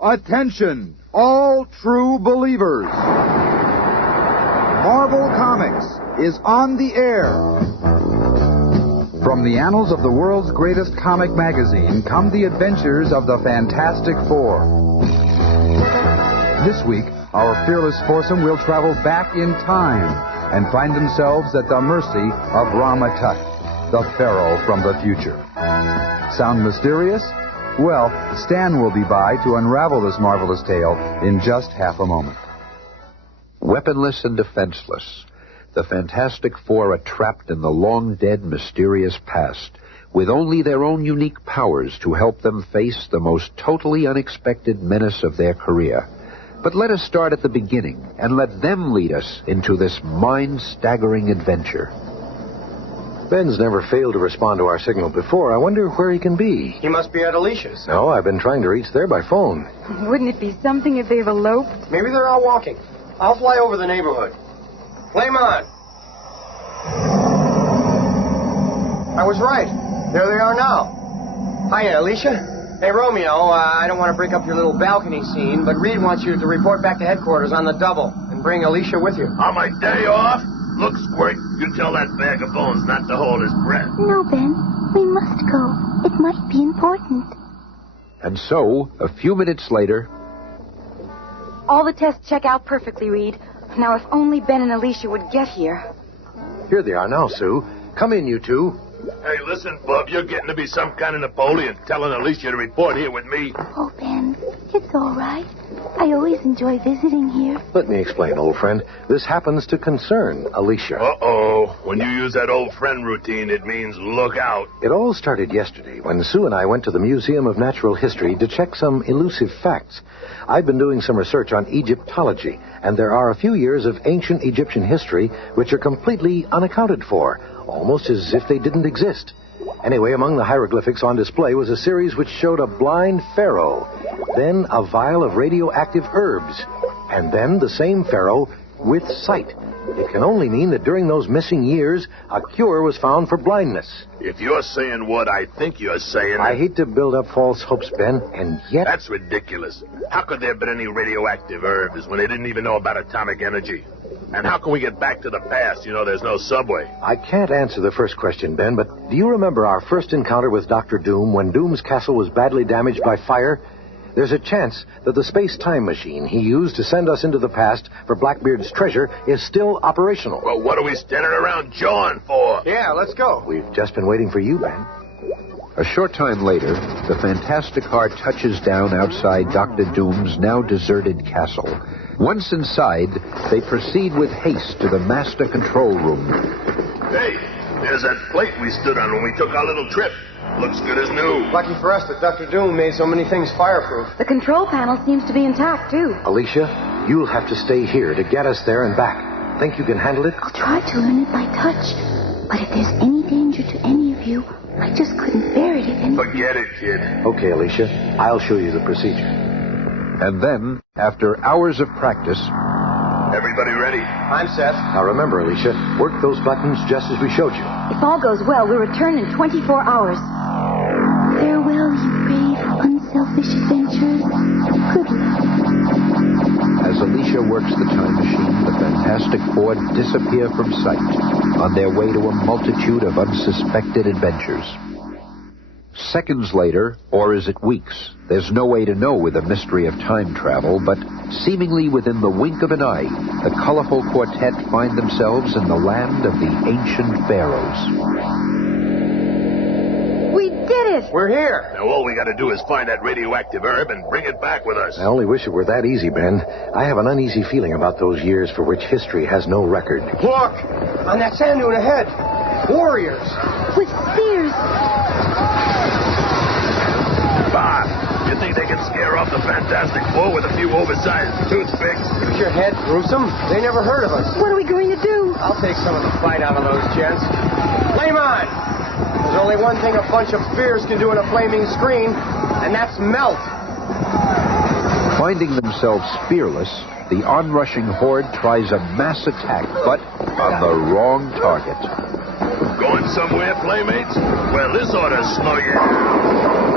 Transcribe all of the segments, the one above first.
Attention, all true believers. Marvel Comics is on the air. From the annals of the world's greatest comic magazine come the adventures of the Fantastic Four. This week, our fearless foursome will travel back in time and find themselves at the mercy of Rama, the Pharaoh from the future. Sound mysterious? Well, Stan will be by to unravel this marvelous tale in just half a moment. Weaponless and defenseless, the Fantastic Four are trapped in the long-dead, mysterious past, with only their own unique powers to help them face the most totally unexpected menace of their career. But let us start at the beginning and let them lead us into this mind-staggering adventure. Ben's never failed to respond to our signal before. I wonder where he can be. He must be at Alicia's. No, I've been trying to reach there by phone. Wouldn't it be something if they've eloped? Maybe they're out walking. I'll fly over the neighborhood. Flame on. I was right. There they are now. Hiya, Alicia. Hey, Romeo, I don't want to break up your little balcony scene, but Reed wants you to report back to headquarters on the double and bring Alicia with you. On my day off? Look, Squirt, you tell that bag of bones not to hold his breath. No, Ben. We must go. It might be important. And so, a few minutes later... All the tests check out perfectly, Reed. Now, if only Ben and Alicia would get here. Here they are now, Sue. Come in, you two. Hey, listen, Bub, you're getting to be some kind of Napoleon, telling Alicia to report here with me. Oh, Ben, it's all right. I always enjoy visiting here. Let me explain, old friend. This happens to concern Alicia. Uh-oh. When you use that old friend routine, it means look out. It all started yesterday when Sue and I went to the Museum of Natural History to check some elusive facts. I've been doing some research on Egyptology, and there are a few years of ancient Egyptian history which are completely unaccounted for, almost as if they didn't exist. Anyway, among the hieroglyphics on display was a series which showed a blind pharaoh, then a vial of radioactive herbs, and then the same pharaoh with sight. It can only mean that during those missing years, a cure was found for blindness. If you're saying what I think you're saying... I hate to build up false hopes, Ben, and yet... That's ridiculous. How could there have been any radioactive herbs when they didn't even know about atomic energy? And how can we get back to the past? You know, there's no subway. I can't answer the first question, Ben, but do you remember our first encounter with Dr. Doom when Doom's castle was badly damaged by fire? There's a chance that the space-time machine he used to send us into the past for Blackbeard's treasure is still operational. Well, what are we standing around jawing for? Yeah, let's go. We've just been waiting for you, Ben. A short time later, the Fantastic Car touches down outside Dr. Doom's now deserted castle. Once inside, they proceed with haste to the master control room. Hey, there's that plate we stood on when we took our little trip. Looks good as new. Lucky for us that Dr. Doom made so many things fireproof. The control panel seems to be intact, too. Alicia, you'll have to stay here to get us there and back. Think you can handle it? I'll try to learn it by touch. But if there's any danger to any of you, I just couldn't bear it if any... Forget it, kid. Okay, Alicia. I'll show you the procedure. And then, after hours of practice... Everybody ready? I'm set. Now remember, Alicia, work those buttons just as we showed you. If all goes well, we'll return in 24 hours. Farewell, you brave, unselfish adventurers. Good luck. As Alicia works the time machine, the Fantastic Four disappear from sight on their way to a multitude of unsuspected adventures. Seconds later, or is it weeks? There's no way to know with the mystery of time travel, but seemingly within the wink of an eye, the colorful quartet find themselves in the land of the ancient pharaohs. We did it! We're here. Now all we gotta do is find that radioactive herb and bring it back with us. I only wish it were that easy, Ben. I have an uneasy feeling about those years for which history has no record. Look! On that sand dune ahead. Warriors. With spears. Bob, you think they can scare off the Fantastic Four with a few oversized toothpicks? Use your head, gruesome. They never heard of us. What are we going to do? I'll take some of the fight out of those gents. Flame on! There's only one thing a bunch of spears can do in a flaming screen, and that's melt. Finding themselves fearless, the onrushing horde tries a mass attack, but on the wrong target. Going somewhere, playmates? Well, this ought to slow you down.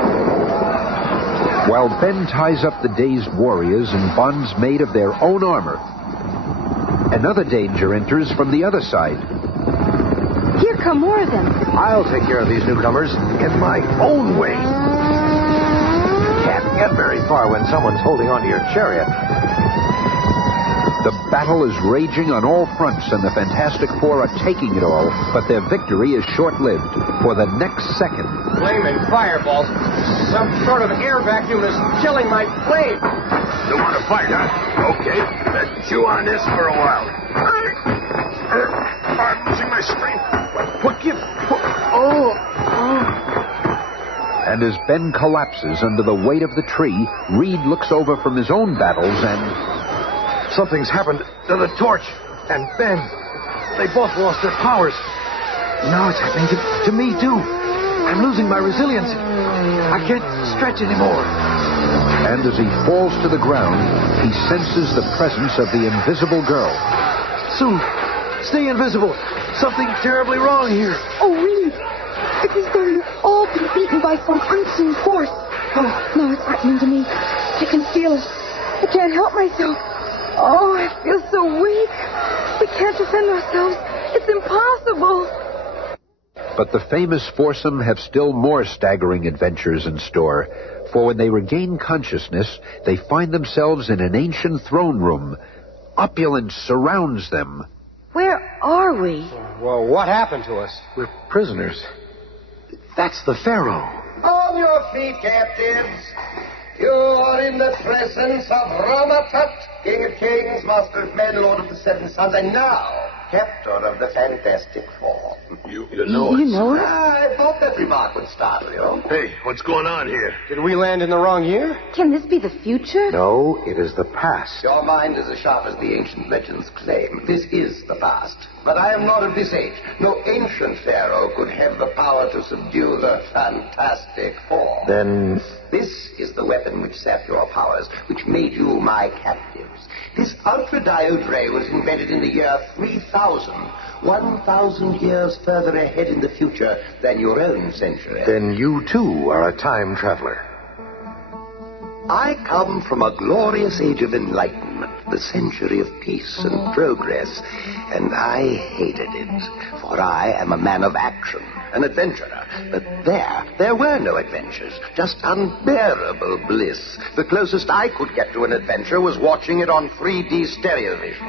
while Ben ties up the dazed warriors in bonds made of their own armor. Another danger enters from the other side. Here come more of them. I'll take care of these newcomers in my own way. Can't get very far when someone's holding onto your chariot. The battle is raging on all fronts, and the Fantastic Four are taking it all, but their victory is short-lived. For the next second... Flaming fireballs. Some sort of air vacuum is killing my flame. You want to fight, huh? Okay, let's chew on this for a while. I'm losing my strength. And as Ben collapses under the weight of the tree, Reed looks over from his own battles and... Something's happened to the torch and Ben. They both lost their powers. Now it's happening to me, too. I'm losing my resilience. I can't stretch anymore. And as he falls to the ground, he senses the presence of the invisible girl. Sue, stay invisible. Something terribly wrong here. Oh, Reed, it is going to all be beaten by some unseen force. Oh, now it's happening to me. I can feel it. I can't help myself. Oh, I feel so weak. We can't defend ourselves. It's impossible. But the famous foursome have still more staggering adventures in store. For when they regain consciousness, they find themselves in an ancient throne room. Opulence surrounds them. Where are we? Well, what happened to us? We're prisoners. That's the Pharaoh. On your feet, captives. You are in the presence of Rama, King of Kings, Master of Men, Lord of the Seven Sons, and now, Captor of the Fantastic Four. You know You us. know it? I thought that remark would startle you. Hey, what's going on here? Did we land in the wrong year? Can this be the future? No, it is the past. Your mind is as sharp as the ancient legends claim. This is the past. But I am not of this age. No ancient pharaoh could have the power to subdue the Fantastic Four. Then... This is the weapon which sapped your powers, which made you my captives. This ultradiode ray was invented in the year 3000, 1,000 years further ahead in the future than your own century. Then you, too, are a time traveler. I come from a glorious age of enlightenment, the century of peace and progress, and I hated it, for I am a man of action, an adventurer. But there were no adventures, just unbearable bliss. The closest I could get to an adventure was watching it on 3D stereo vision.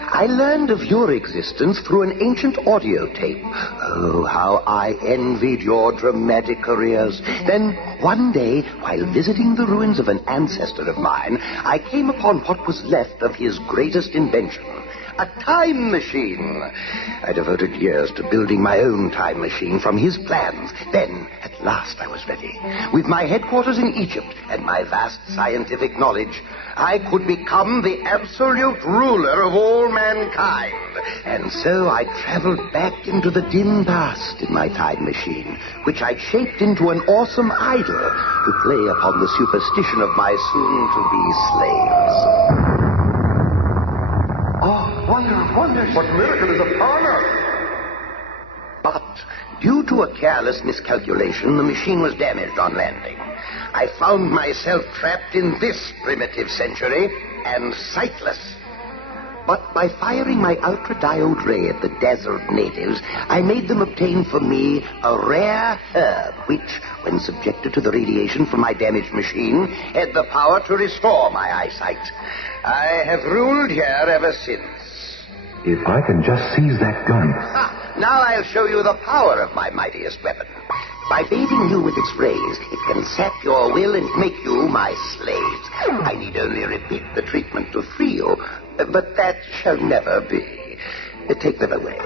I learned of your existence through an ancient audio tape. Oh, how I envied your dramatic careers. Then, one day, while visiting the ruins of an ancestor of mine, I came upon what was left of his greatest invention. A time machine. I devoted years to building my own time machine from his plans. Then, at last, I was ready. With my headquarters in Egypt and my vast scientific knowledge, I could become the absolute ruler of all mankind. And so I traveled back into the dim past in my time machine, which I shaped into an awesome idol to play upon the superstition of my soon-to-be slaves. Oh, wonders. What miracle is upon us? But due to a careless miscalculation, the machine was damaged on landing. I found myself trapped in this primitive century and sightless. But by firing my ultradiode ray at the dazzled natives, I made them obtain for me a rare herb, which, when subjected to the radiation from my damaged machine, had the power to restore my eyesight. I have ruled here ever since. If I can just seize that gun. Now I'll show you the power of my mightiest weapon. By bathing you with its rays, it can sap your will and make you my slaves. I need only repeat the treatment to free you, but that shall never be. Take them away.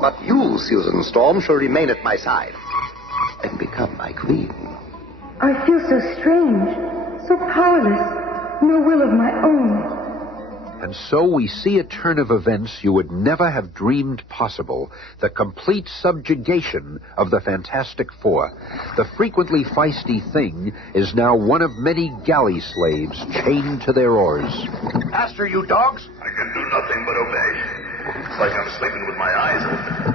But you, Susan Storm, shall remain at my side and become my queen. I feel so strange, so powerless, no will of my own. And so we see a turn of events you would never have dreamed possible. The complete subjugation of the Fantastic Four. The frequently feisty Thing is now one of many galley slaves chained to their oars. Master, you dogs? I can do nothing but obey. It's like I'm sleeping with my eyes open.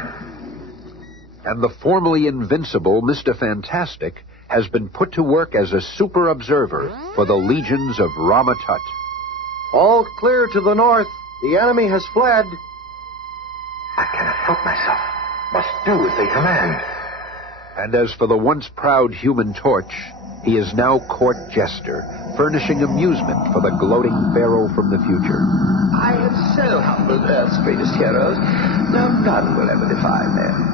And the formerly invincible Mr. Fantastic has been put to work as a super observer for the legions of Rama Tut. All clear to the north. The enemy has fled. I cannot help myself. Must do as they command. And as for the once proud Human Torch, he is now court jester, furnishing amusement for the gloating pharaoh from the future. I have so humbled Earth's greatest heroes. No, none will ever defy them.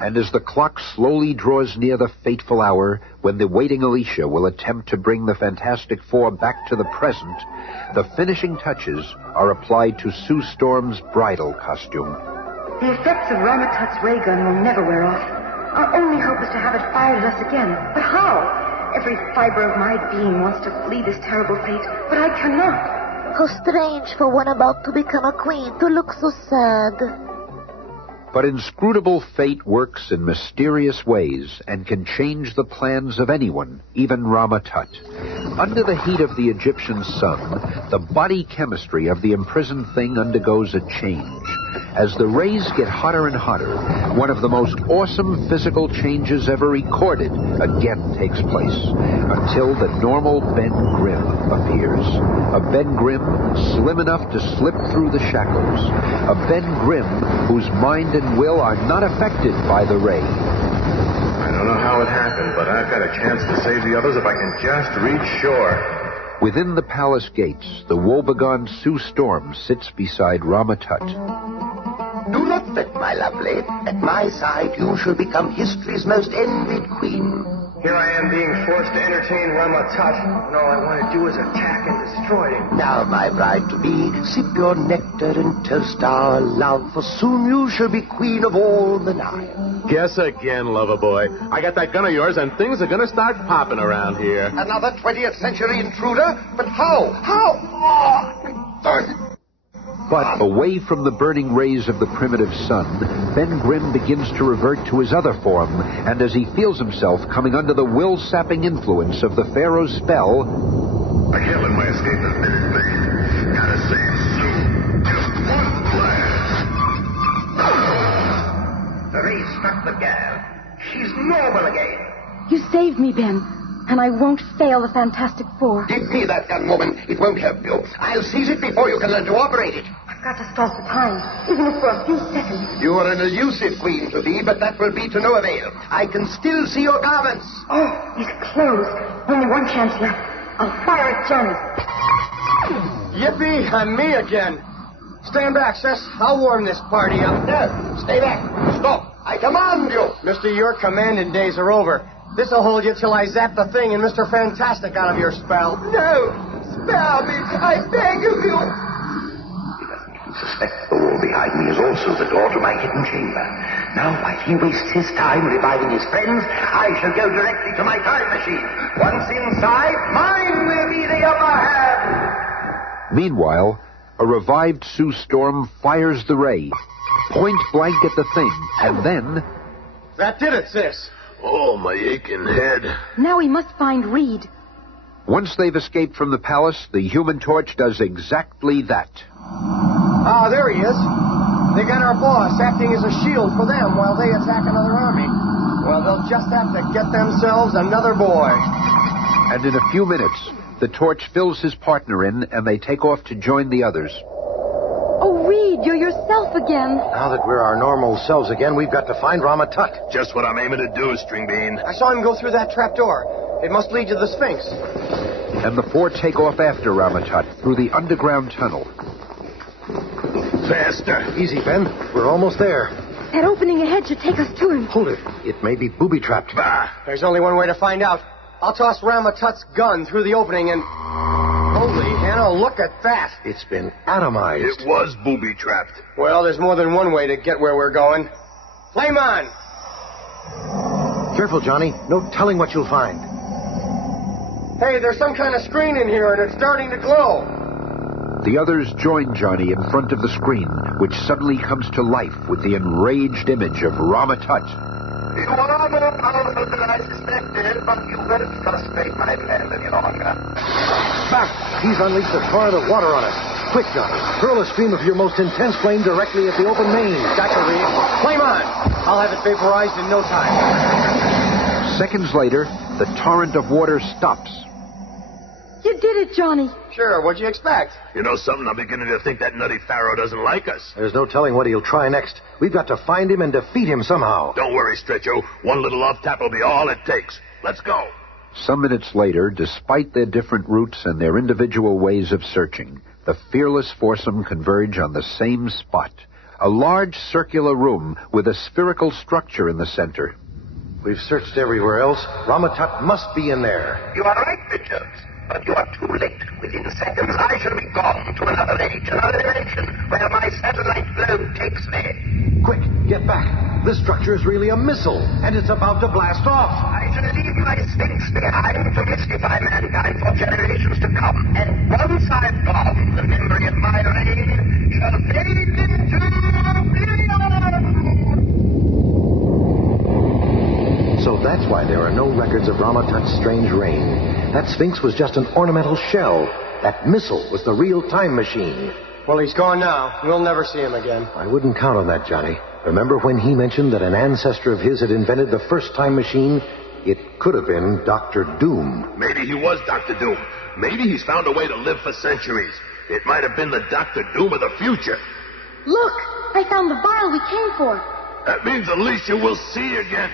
And as the clock slowly draws near the fateful hour when the waiting Alicia will attempt to bring the Fantastic Four back to the present, the finishing touches are applied to Sue Storm's bridal costume. The effects of Rama Tut's ray gun will never wear off. Our only hope is to have it fired at us again. But how? Every fiber of my being wants to flee this terrible fate, but I cannot. How strange for one about to become a queen to look so sad. But inscrutable fate works in mysterious ways and can change the plans of anyone, even Rama Tut. Under the heat of the Egyptian sun, the body chemistry of the imprisoned thing undergoes a change. As the rays get hotter and hotter, one of the most awesome physical changes ever recorded again takes place, until the normal Ben Grimm appears. A Ben Grimm slim enough to slip through the shackles. A Ben Grimm whose mind and will are not affected by the ray. I don't know how it happened, but I've got a chance to save the others if I can just reach shore. Within the palace gates, the woebegone Sue Storm sits beside Rama Tut. Do not fret, my lovely. At my side, you shall become history's most envied queen. Here I am being forced to entertain Rama Tut, and all I want to do is attack and destroy him. Now, my bride-to-be, sip your nectar and toast our love, for soon you shall be queen of all the Nile. Guess again, lover boy. I got that gun of yours, and things are gonna start popping around here. Another 20th century intruder? But how? How? Oh, But away from the burning rays of the primitive sun, Ben Grimm begins to revert to his other form, and as he feels himself coming under the will-sapping influence of the Pharaoh's spell... I can't let my escape this minute, please. Gotta save Sue. Just one blast. The ray struck the girl. She's normal again. You saved me, Ben, and I won't fail the Fantastic Four. Give me that gun, woman. It won't help you. I'll seize it before you can learn to operate it. I've got to stop the time, even if for a few seconds. You are an elusive queen to be, but that will be to no avail. I can still see your garments. Oh, these clothes. Only one chance left. I'll fire at Johnny. Yippee, I'm me again. Stand back, sis. I'll warm this party up. No, stay back. Stop. I command you. Mister, your commanding days are over. This'll hold you till I zap the thing and Mr. Fantastic out of your spell. No, spare me. I beg of you. Suspect the wall behind me is also the door to my hidden chamber. Now, while he wastes his time reviving his friends, I shall go directly to my time machine. Once inside, mine will be the upper hand. Meanwhile, a revived Sue Storm fires the ray, point blank at the thing, and then... That did it, sis. Oh, my aching head. Now we must find Reed. Once they've escaped from the palace, the Human Torch does exactly that. Ah, there he is. They got our boss acting as a shield for them while they attack another army. Well, they'll just have to get themselves another boy. And in a few minutes, the Torch fills his partner in, and they take off to join the others. Oh, Reed, you're yourself again. Now that we're our normal selves again, we've got to find Rama Tut. Just what I'm aiming to do, Stringbean. I saw him go through that trap door. It must lead to the Sphinx. And the four take off after Rama Tut through the underground tunnel. Faster. Easy, Ben. We're almost there. That opening ahead should take us to him. Hold it. It may be booby-trapped. Bah. There's only one way to find out. I'll toss Rama Tut's gun through the opening and... Holy Hannah, look at that. It's been atomized. It was booby-trapped. Well, there's more than one way to get where we're going. Flame on! Careful, Johnny. No telling what you'll find. Hey, there's some kind of screen in here, and it's starting to glow. The others join Johnny in front of the screen, which suddenly comes to life with the enraged image of Rama Tut. You are more powerful than I suspected, but you won't frustrate my plan any longer. Back! He's unleashed a torrent of water on us. Quick, Johnny. Hurl a stream of your most intense flame directly at the open main. Gotcha, Reed. Flame on! I'll have it vaporized in no time. Seconds later, The torrent of water stops. You did it, Johnny. Sure, what'd you expect? You know something? I'm beginning to think that nutty Pharaoh doesn't like us. There's no telling what he'll try next. We've got to find him and defeat him somehow. Don't worry, Stretcho. One little off tap will be all it takes. Let's go. Some minutes later, despite their different routes and their individual ways of searching, the fearless foursome converge on the same spot. A large circular room with a spherical structure in the center. We've searched everywhere else. Ramatut must be in there. You are right, Richards. But you are too late. Within seconds, I shall be gone to another age, another dimension, where my satellite globe takes me. Quick, get back. This structure is really a missile, and it's about to blast off. I shall leave my Sphinx behind to mystify mankind for generations to come. And once I've gone, the memory of my reign shall fade into oblivion. So that's why there are no records of Ramatut's strange reign. That Sphinx was just an ornamental shell. That missile was the real time machine. Well, he's gone now. We'll never see him again. I wouldn't count on that, Johnny. Remember when he mentioned that an ancestor of his had invented the first time machine? It could have been Dr. Doom. Maybe he was Dr. Doom. Maybe he's found a way to live for centuries. It might have been the Dr. Doom of the future. Look, I found the vial we came for. That means Alicia will see again.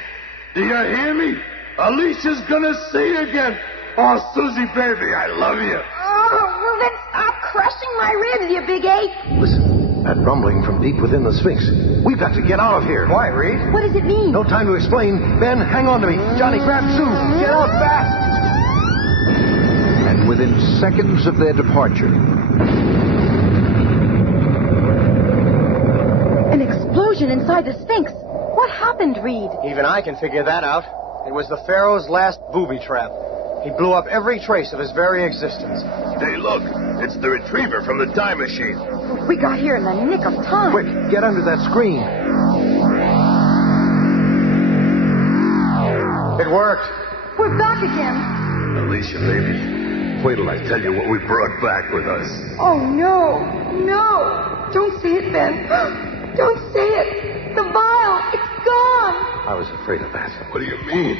Do you hear me? Alicia's gonna see again. Oh, Susie, baby, I love you. Oh, well then stop crushing my ribs, you big ape. Listen, that rumbling from deep within the Sphinx. We've got to get out of here. Why, Reed? What does it mean? No time to explain. Ben, hang on to me. Johnny, grab Sue. Get out fast. And within seconds of their departure, an explosion inside the Sphinx. What happened, Reed? Even I can figure that out. It was the Pharaoh's last booby trap. He blew up every trace of his very existence. Hey, look. It's the retriever from the time machine. We got here in the nick of time. Quick, get under that screen. It worked. We're back again. Alicia, baby, wait till I tell you what we brought back with us. Oh, no. No. Don't say it, Ben. Don't say it. The vial. It's gone. I was afraid of that. What do you mean?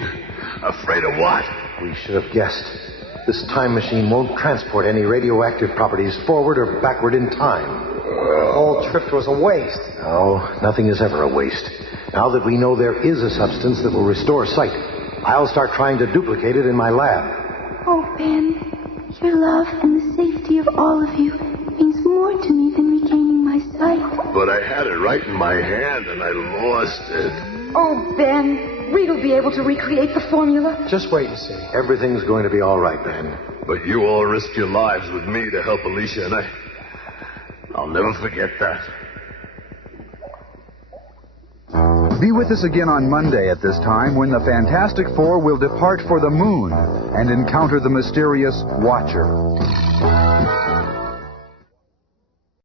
Afraid of what? We should have guessed. This time machine won't transport any radioactive properties forward or backward in time. The whole trip was a waste. No, nothing is ever a waste. Now that we know there is a substance that will restore sight, I'll start trying to duplicate it in my lab. Oh, Ben, your love and the safety of all of you means more to me than regaining my sight. But I had it right in my hand and I lost it. Oh, Ben, Reed will be able to recreate the formula. Just wait and see. Everything's going to be all right, Ben. But you all risked your lives with me to help Alicia, and I'll never forget that. Be with us again on Monday at this time when the Fantastic Four will depart for the moon and encounter the mysterious Watcher.